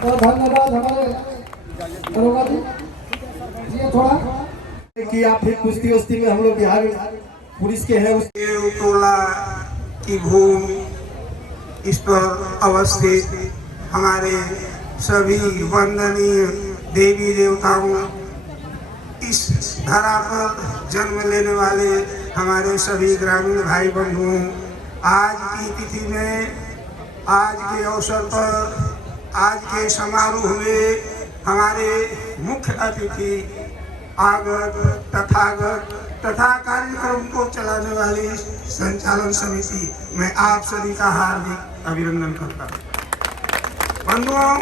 तो धन्यवाद हमारे दरोगा जी। थोड़ा कि आप फिर कुश्ती उस्ती में हम लोग बिहार पुलिस के हैं। टोला की भूमि इस पर अवस्थित हमारे सभी वंदनीय देवी देवताओं, इस धरा पर जन्म लेने वाले हमारे सभी ग्रामीण भाई बंधुओं, आज की तिथि में, आज के अवसर पर, आज के समारोह में हमारे मुख्य अतिथि आगत तथागत तथा कार्यक्रम को चलाने वाली संचालन समिति, मैं आप सभी का हार्दिक अभिनंदन करता हूँ। बंधुओं,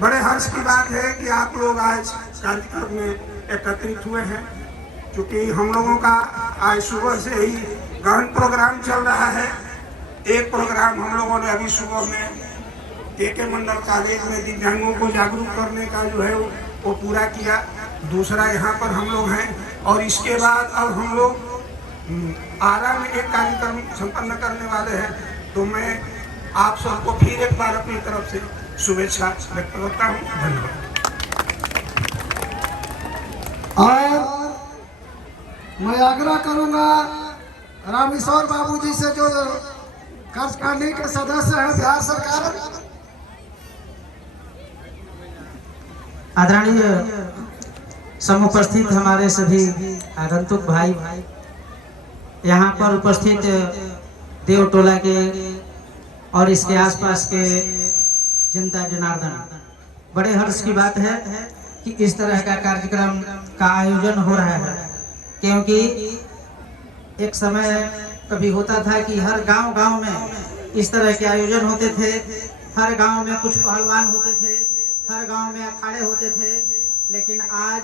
बड़े हर्ष की बात है कि आप लोग आज कार्यक्रम में एकत्रित हुए हैं, क्योंकि हम लोगों का आज सुबह से ही गहन प्रोग्राम चल रहा है। एक प्रोग्राम हम लोगों ने अभी सुबह में के मंडल कॉलेज में दिव्यांगों को जागरूक करने का जो है वो पूरा किया। दूसरा यहाँ पर हम लोग हैं और इसके बाद अब हम लोग आरा में एक कार्यक्रम संपन्न करने वाले हैं। तो मैं आप सबको फिर एक बार अपनी तरफ से शुभेच्छा व्यक्त करता हूँ। धन्यवाद। और मैं आग्रह करूंगा रामेश्वर बाबू जी से, जो कार्यकारिणी के सदस्य हैं बिहार सरकार, आदरणीय समुपस्थित हमारे सभी आगंतुक भाई, यहाँ पर उपस्थित देवटोला के और इसके आसपास के जनता जनार्दन, बड़े हर्ष की बात है कि इस तरह का कार्यक्रम का आयोजन हो रहा है। क्योंकि एक समय कभी होता था कि हर गांव में इस तरह के आयोजन होते थे, हर गांव में कुछ पहलवान होते थे, हर गांव में अखाड़े होते थे, लेकिन आज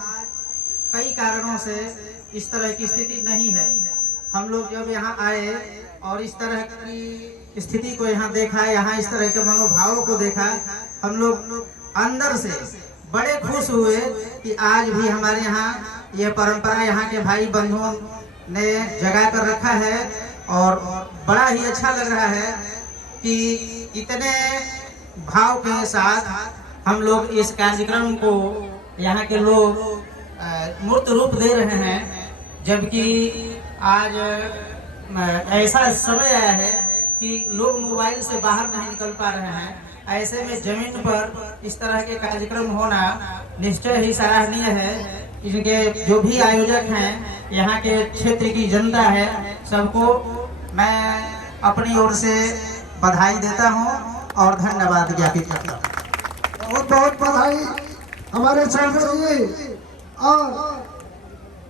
कई कारणों से इस तरह की स्थिति नहीं है। हम लोग जब यहाँ आए और इस तरह की स्थिति को यहाँ देखा, यहाँ इस तरह के मनोभावों को देखा, हम लोग अंदर से बड़े खुश हुए कि आज भी हमारे यहाँ ये परंपरा यहाँ के भाई बंधुओं ने जगा कर रखा है। और बड़ा ही अच्छा लग रहा है कि इतने भाव के साथ हम लोग इस कार्यक्रम को यहाँ के लोग मूर्त रूप दे रहे हैं। जबकि आज ऐसा समय आया है कि लोग मोबाइल से बाहर नहीं निकल पा रहे हैं। ऐसे में जमीन पर इस तरह के कार्यक्रम होना निश्चय ही सराहनीय है। इनके जो भी आयोजक हैं, यहाँ के क्षेत्र की जनता है, सबको मैं अपनी ओर से बधाई देता हूँ और धन्यवाद ज्ञापित करता हूँ। बहुत बहुत बधाई हमारे चौधरी जी। और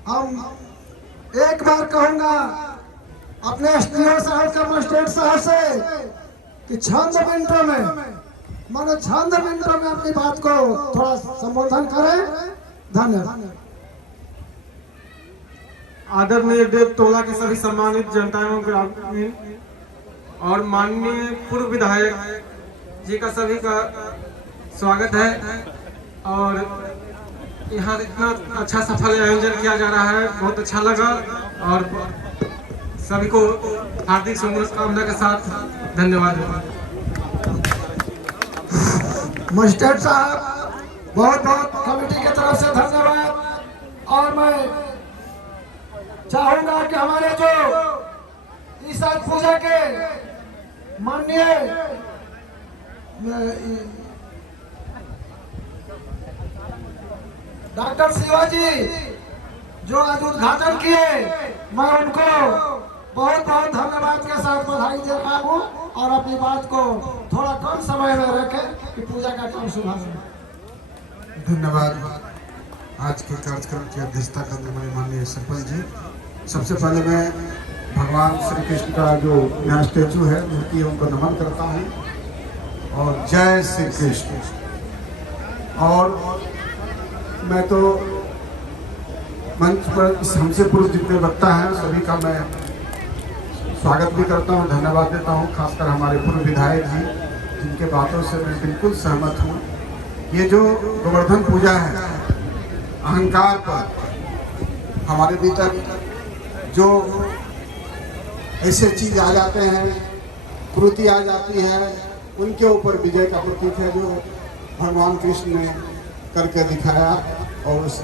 हम एक बार कहूँगा अपने एसडीओ साहब का, मजिस्ट्रेट साहब से कि छंद मिनटों में, मानो छंद मिनटों में अपनी बात को थोड़ा संबोधन करें। धन्यवाद। आदरणीय देवटोला के सभी सम्मानित जनताओं ग्रामीण और माननीय पूर्व विधायक जी का सभी का स्वागत है। और यहाँ इतना अच्छा सफल आयोजन किया जा रहा है, बहुत अच्छा लगा। और सभी को हार्दिक शुभकामना के साथ धन्यवाद। मजिस्ट्रेट साहब बहुत बहुत कमेटी की तरफ से धन्यवाद। और मैं चाहूंगा कि हमारे जो इस पूजा के माननीय डॉक्टर शिवाजी जो आज उद्घाटन किए, मैं उनको बहुत बहुत धन्यवाद के साथ बधाई दे रहा हूँ। और अपनी बात को थोड़ा कम समय में रखें कि पूजा का काम शुभ हो। धन्यवाद। आज के कार्यक्रम की अध्यक्षता करने वाले माननीय सरपंच जी, सबसे पहले मैं भगवान श्री कृष्ण का जो यहाँ स्टेचू है मूर्ति, उनको नमन करता हूँ और जय श्री कृष्ण। और मैं तो मंच पर हमसे पूर्व जितने वक्ता हैं सभी का मैं स्वागत भी करता हूँ, धन्यवाद देता हूँ। खासकर हमारे पूर्व विधायक जी, जिनके बातों से मैं बिल्कुल सहमत हूँ। ये जो गोवर्धन पूजा है, अहंकार पर हमारे भीतर जो ऐसे चीज आ जाते हैं, कुरीति आ जाती है, उनके ऊपर विजय का प्रतीक है। जो भगवान कृष्ण ने करके दिखाया और इस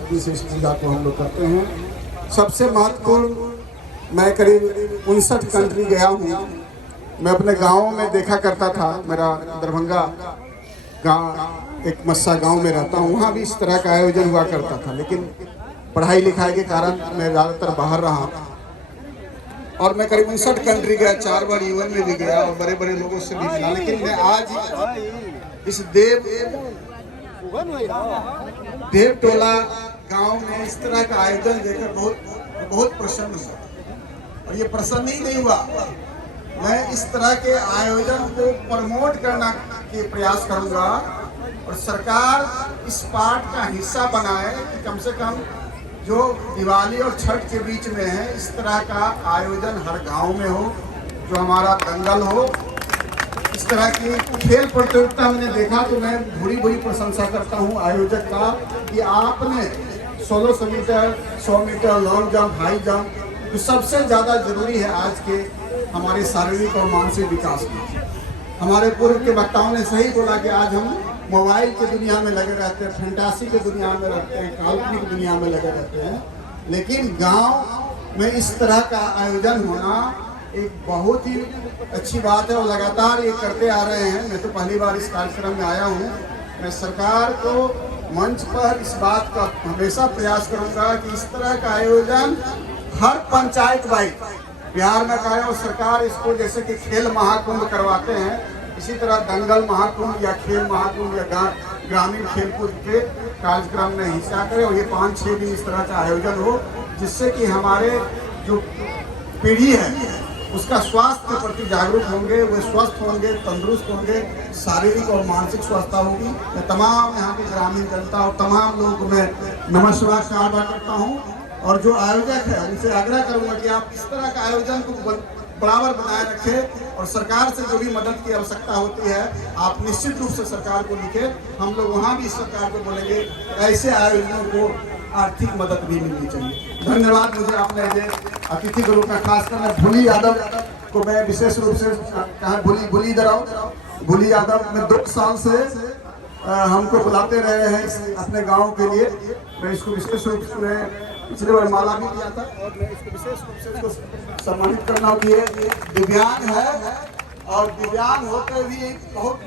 पूजा को हम लोग करते हैं। सबसे महत्वपूर्ण, मैं करीब 59 कंट्री गया हूँ। मैं अपने गाँव में देखा करता था, मेरा दरभंगा गाँव एक मस्सा गांव में रहता हूँ, वहाँ भी इस तरह का आयोजन हुआ करता था, लेकिन पढ़ाई लिखाई के कारण मैं ज़्यादातर बाहर रहा और मैं करीब 59 कंट्री गया, 4 बार यूएन में भी गया और बड़े बड़े लोगों से भी मिला। लेकिन मैं आज इस देवटोला गांव में इस तरह का आयोजन देखकर बहुत प्रसन्न हुआ। और ये प्रसन्न ही नहीं हुआ, मैं इस तरह के आयोजन को प्रमोट करना के प्रयास करूंगा और सरकार इस पार्ट का हिस्सा बनाए कि कम से कम जो दिवाली और छठ के बीच में है, इस तरह का आयोजन हर गांव में हो, जो हमारा दंगल हो, इस तरह की खेल प्रतियोगिता मैंने देखा तो मैं भूरी प्रशंसा करता हूं आयोजक का कि आपने 1600 metre, 100 metre long jump, high jump, तो सबसे ज़्यादा जरूरी है आज के हमारे शारीरिक और मानसिक विकास में। हमारे पूर्व के वक्ताओं ने सही बोला कि आज हम मोबाइल की दुनिया में लगे रहते हैं, फैंटासी की दुनिया में रहते हैं, काल्पनिक दुनिया में लगे रहते हैं, लेकिन गांव में इस तरह का आयोजन होना एक बहुत ही अच्छी बात है और लगातार ये करते आ रहे हैं। मैं तो पहली बार इस कार्यक्रम में आया हूँ। मैं सरकार को मंच पर इस बात का हमेशा प्रयास करूँगा कि इस तरह का आयोजन हर पंचायत वाइज बिहार में करें और सरकार इसको जैसे कि खेल महाकुंभ करवाते हैं, इसी तरह दंगल महाकुंभ या खेल महाकुंभ या ग्रामीण खेलकूद के कार्यक्रम में हिस्सा करें और ये 5-6 दिन इस तरह का आयोजन हो, जिससे कि हमारे जो पीढ़ी है उसका स्वास्थ्य के प्रति जागरूक होंगे, वे स्वस्थ होंगे, तंदुरुस्त होंगे, शारीरिक और मानसिक स्वास्थ्य होगी। मैं तमाम यहाँ की ग्रामीण जनता और तमाम लोगों को मैं नमस्कार अदा करता हूँ और जो आयोजक है उनसे आग्रह करूँगा कि आप इस तरह का आयोजन को बराबर बनाए रखें और सरकार से जो भी मदद की आवश्यकता होती है आप निश्चित रूप से सरकार को लिखें। हम लोग वहाँ भी सरकार को बोलेंगे ऐसे आयोजनों को आर्थिक मदद भी मिलनी चाहिए। धन्यवाद। मुझे आपने अतिथि के रूप में खासकर मैं भूली यादव को मैं विशेष रूप से कहा, भूली यादव में 2 साल से हमको बुलाते रहे हैं अपने गाँव के लिए। मैं इसको विशेष रूप से पिछले बार माला भी दिया था और मैं इसको विशेष रूप से इसको सम्मानित करना कि ये दिव्यांग है और दिव्यांग होकर भी बहुत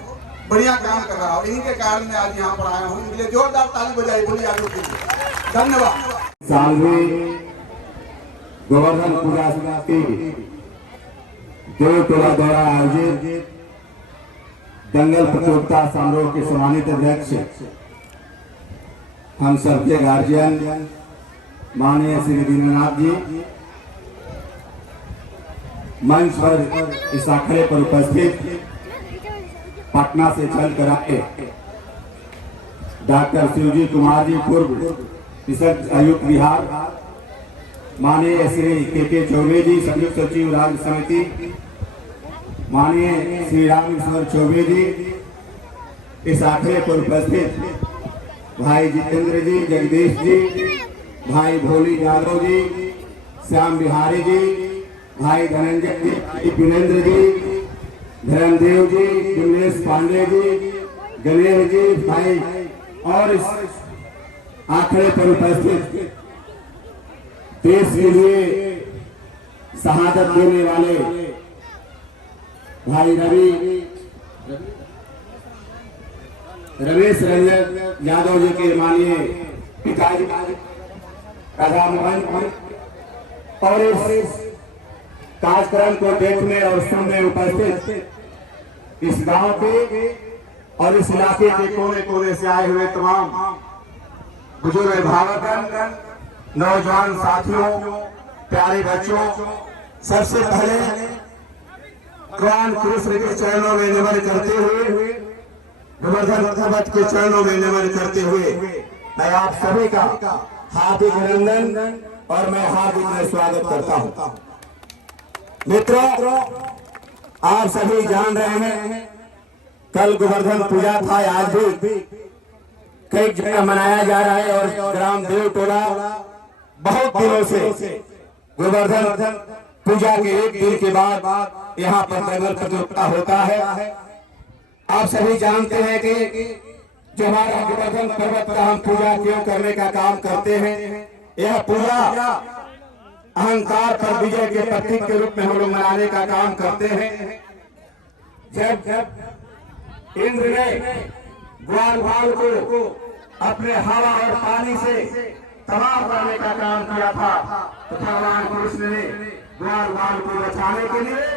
बढ़िया काम कर रहा हूँ। इन्हीं के कारण मैं आज यहाँ पर आया हूँ। इनके लिए जोरदार ताली बजाई भूली यादव के लिए। धन्यवाद। साल में गोवर्धन पूजा समिति देवटोला द्वारा आयोजित दंगल प्रतियोगिता समारोह के सम्मानित अध्यक्ष हम सबके गार्जियन माननीय श्री दीननाथ जी, मंच पर इस आखड़े पर उपस्थित पटना से चल कर आए डॉक्टर शिवजी कुमार जी, पूर्व विशेष आयुक्त बिहार, माननीय श्री के चौबे जी, संयुक्त सचिव राज्य समिति, माननीय श्री रामेश्वर चौबे जी, इस आखड़े पर उपस्थित भाई जितेंद्र जी, जगदीश जी, भाई भोली यादव जी, श्याम बिहारी जी, भाई धनंजय जी, विनेन्द्र जी, धर्मदेव जी, विमलेश पांडे जी, गणेश जी, भाई और इस आखड़े पर उपस्थित देश के लिए शहादत देने वाले भाई रमेश रंजन यादव जी के माननीय पिताजी राधा मोहन और इस कार्यक्रम को देखने और सुनने उपस्थित इस गांव के और इस इलाके के कोने कोने से आए हुए तमाम बुजुर्ग भावगण, नौजवान साथियों, प्यारे बच्चों, सबसे पहले भगवान कृष्ण के चरणों में नमन करते हुए, गोवर्धन पर्वत के चरणों में नमन करते हुए मैं आप सभी का हार्दिक अभिनंदन और मैं हार्दिक स्वागत करता हूं। मित्रों, आप सभी जान रहे हैं कल गोवर्धन पूजा था, आज भी कई जगह मनाया जा रहा है और ग्राम देवटोला बहुत दिनों से गोवर्धन पूजा के एक दिन के बाद यहाँ पर दंगल प्रतियोगिता होता है। आप सभी जानते हैं कि जो हमारा गोवर्धन पर्वत का हम पूजा क्यों करने का काम करते हैं, यह पूजा अहंकार पर विजय के प्रतीक के रूप में हम लोग मनाने का काम करते हैं। जब इंद्र ने ग्वाल को अपने हवा और पानी से तबाह करने का काम किया था, तो भगवान कृष्ण ने ग्वाल को बचाने के लिए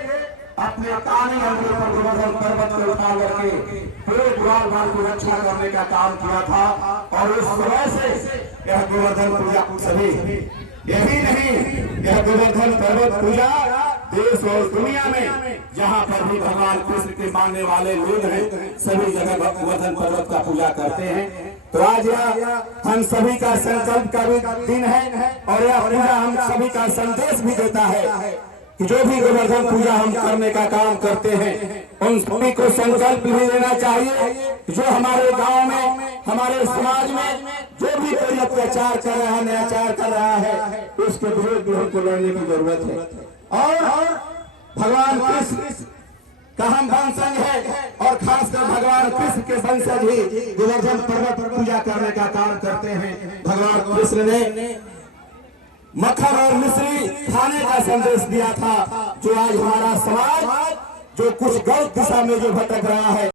अपने काली अंगुली पर गोवर्धन पर्वत को उठा करके पूरे ग्वाल को रक्षा करने का काम किया था। और उस समय से यह गोवर्धन पूजा सभी, यही नहीं, यह गोवर्धन पर्वत पूजा देश और दुनिया में जहाँ पर भी भगवान कृष्ण के मानने वाले लोग हैं, सभी जगह गोवर्धन पर्वत का पूजा करते हैं। तो आज यह हम सभी का संकल्प का भी दिन है और यह पूजा हम सभी का संदेश भी देता है कि जो भी गोवर्धन पूजा हम करने का काम करते हैं, उन सभी को संकल्प भी लेना चाहिए कि जो हमारे गांव में, हमारे समाज में जो भी कोई अत्याचार कर रहा है, न्याचार कर रहा है, उसके विरोध भी हमको लड़ने की जरूरत है। और भगवान कृष्ण का हम वंशज है और खासकर भगवान कृष्ण के वंशज ही गोवर्धन पर्वत पर पूजा करने का काम करते हैं। भगवान कृष्ण ने मक्खन और मिश्री खाने का संदेश दिया था, जो आज हमारा समाज जो कुछ गलत दिशा में जो भटक रहा है।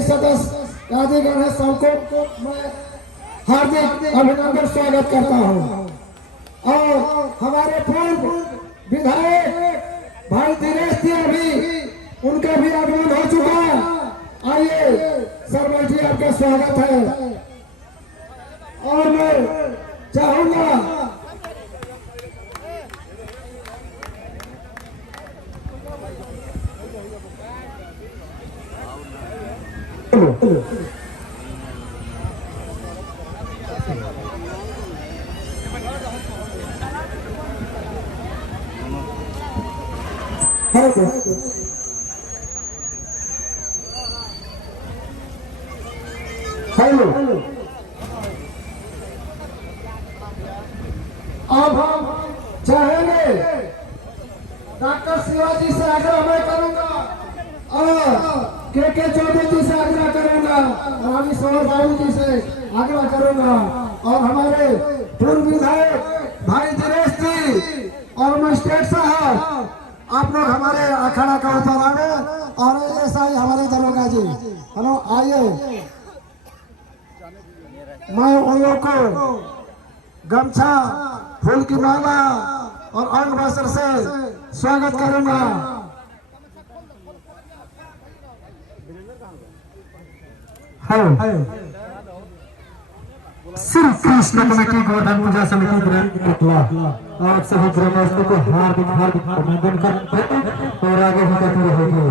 सदस्य यादीगण है, सबको मैं हार्दिक अभिनंदन स्वागत करता हूँ। और हमारे पूर्व विधायक भाई दिनेश जी अभी उनका भी आगमन हो चुका। आइए शर्मा जी, आपका स्वागत है। और मैं चाहूंगा हेलो, अब हम चाहेंगे डॉक्टर शिवाजी से आग्रह मैं करूंगा और के चौधरी जी से आग्रह करूंगा, रानी सोहर बाबू जी से आग्रह करूंगा और हमारे पूर्व विधायक भाई दिनेश जी और मजिस्ट्रेट साहब, आप लोग हमारे अखाड़ा का ऊपर आए और ऐसा ही हमारे दरोगा जी, हेलो आइए। मैं उन लोग को गमछा, फूल की माला और अंग वस्त्र से स्वागत करूंगा। श्री कृष्ण कमेटी गोवर्धन पूजा समिति टोला आप सभी ग्रामवासियों को हार्दिक हार्दिक अभिनंदन करते हैं और आगे भी करते रहेंगे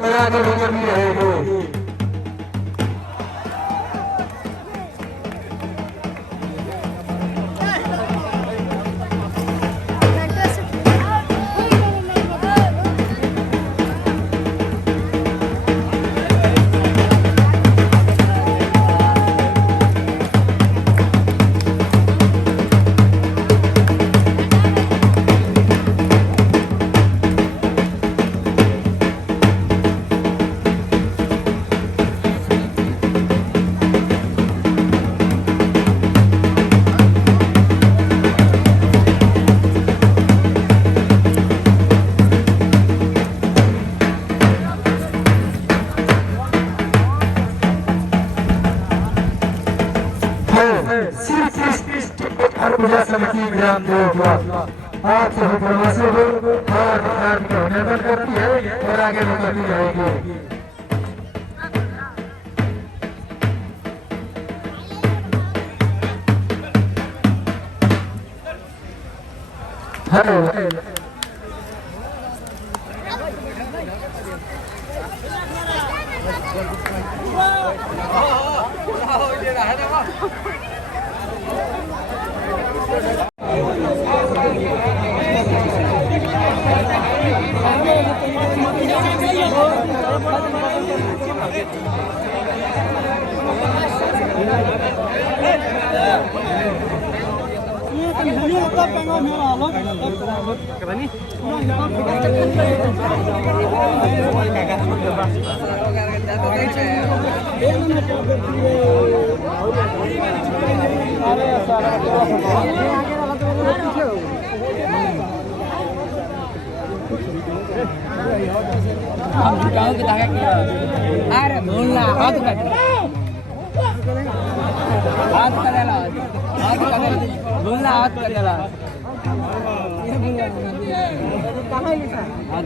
और आगे भी करते रहेंगे। पूजा समिति ग्राम देवटोला आप सभी प्रवासियों को हार्दिक अभिनंदन करती है और आगे भी करती रहेगी। हेलो अरे बोलना हाथ करेला बोलना हाथ करेला हाथ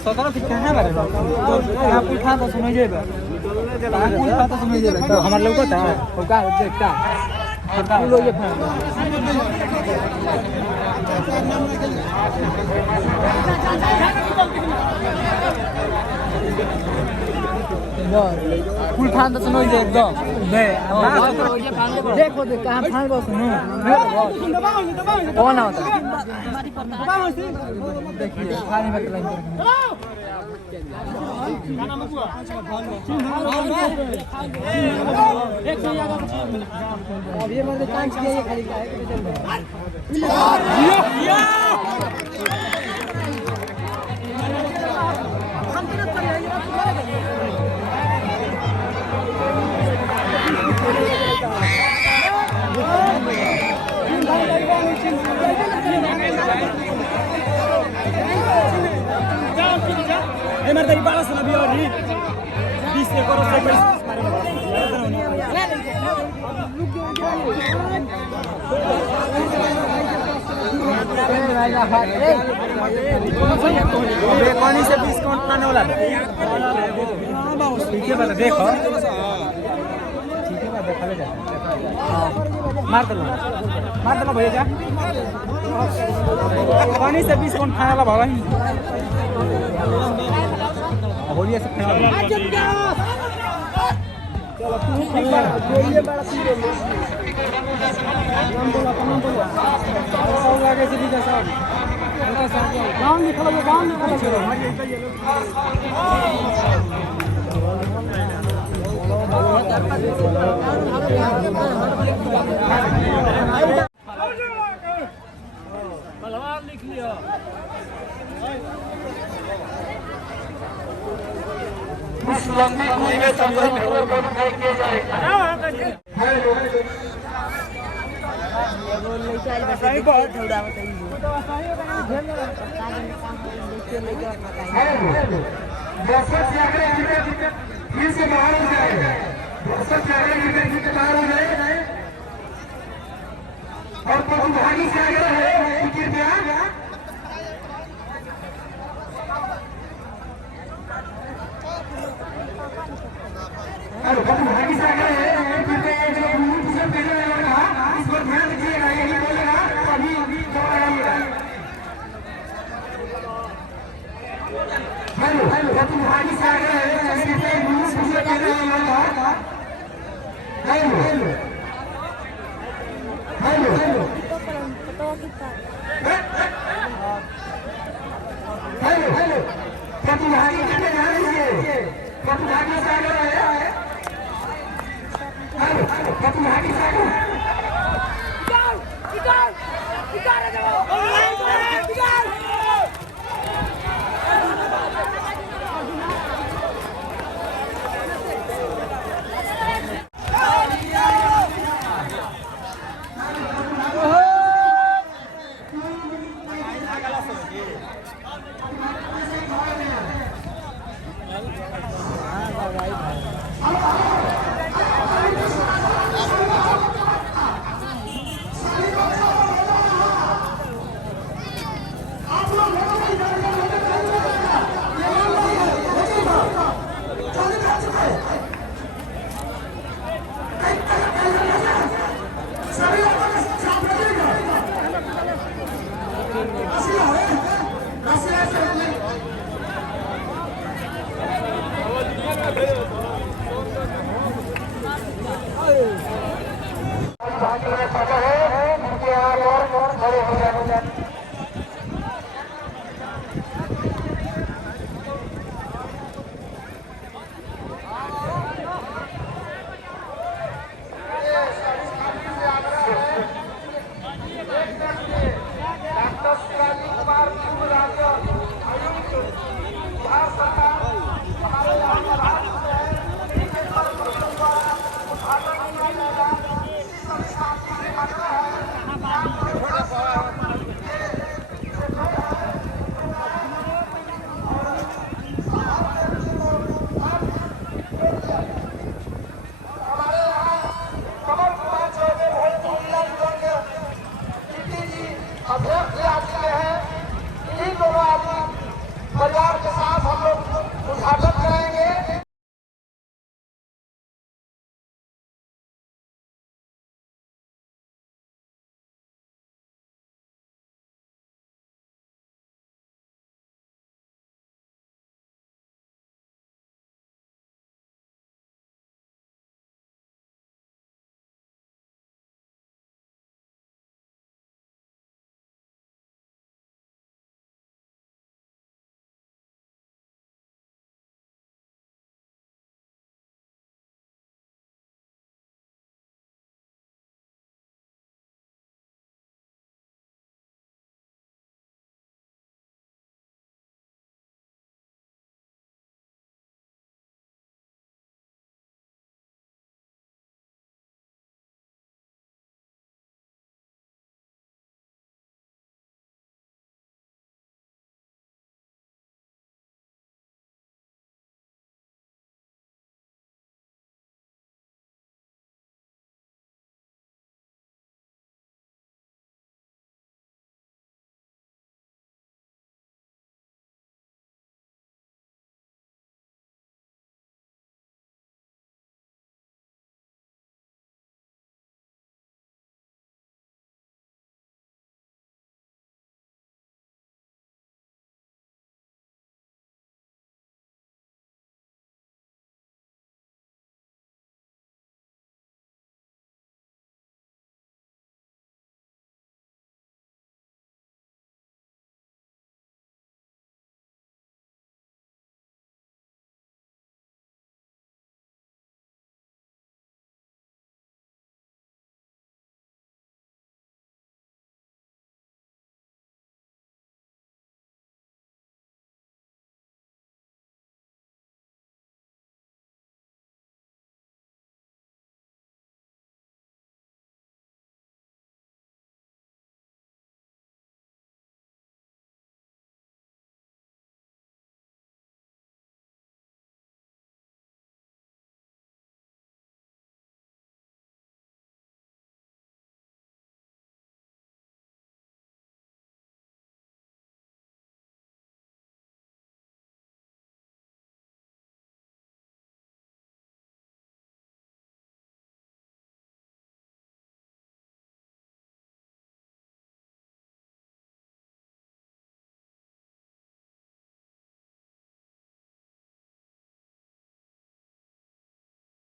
सतरा फिट कहाँ बारे कहाँ पूछा तो सुनो जे कहाँ पूछा तो सुनो जे तो हमारे लोग का वो का देखता पता लो ये फुल फान तो सुनो जे एकदम देखो देख कहाँ फान बस सुनो कौन होता देखिए फान में लाइन अब ये मतलब चांस किया ये खाली का Emang dari balas nabi ori, bisa koros sampai पानी से डिस्काउंट करने वाला ठीक है बता देखो ठीक है बता खा ले जा मार दो भैया जा पानी से डिस्काउंट खाने वाला भाई होलिया से खाने वाला चलो ठीक है ये बड़ा चीज है नाम बोला सब आगे से भी जैसा गांव निकलो गांव निकलो भगवान लिख लिया उस लंबी दूरी में संग्रहित खबर को अनुभव किया जाए। फिर से बाहर हो जाए, बाहर हो जाए और प्रतिभागी से आग्रह है कि कृपया प्रतिभागी से आग्रह है कि जो पुस्तक देने वाला कहा इस पर ध्यान रखिएगा, यही बोलेगा अभी दौड़ाइएगा। हेलो प्रतिभागी से आग्रह है कि पुस्तक देने वाला कहा hello hello hello hello hello hello प्रतिभागी कितने ध्यान दीजिए, प्रतिभागी से आग्रह है, हेलो प्रतिभागी से आग्रह